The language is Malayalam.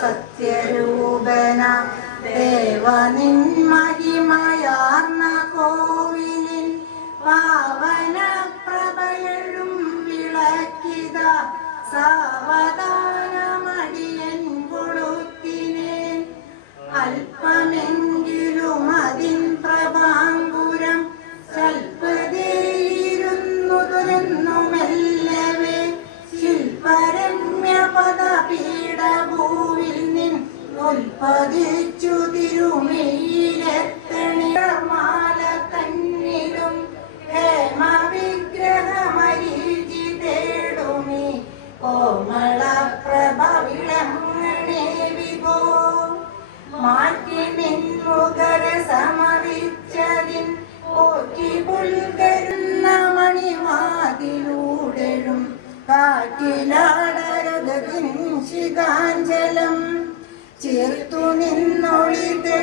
സത്യരൂപന ദേവനിൻ മഹിമയാർന്ന കോവിലിൻ പാവന പ്രഭയഴും വിളക്കിത സാവധാനമടിയൻ കൊളുത്തിനേൻ അല്പമെങ്കിലും അതിൻ പ്രഭാങ്കുരം സ്വൽപ്പതേയിരുന്നു തുറന്നു മെല്ലവേ ശില്പരമ്യ പദപീഠഭൂവിൽ നിൻ ഉൽപ്പതിച്ചു തിരുമേയിലെത്തണിമാല തന്നിലും ഹേമവിഗ്രഹമരീചി തേടുമീ കോമള പ്രഭ വിളങ്ങണേ വിഭോ മാറ്റി നിൻമുഖര സമറിച്ചതിൻ പോറ്റി പുൽകരുന്ന മണിവാതിലൂടെഴും കാറ്റിലാടരതിൻ ശിഖാഞ്ചലം ചേർത്തു നിന്നൊളിത്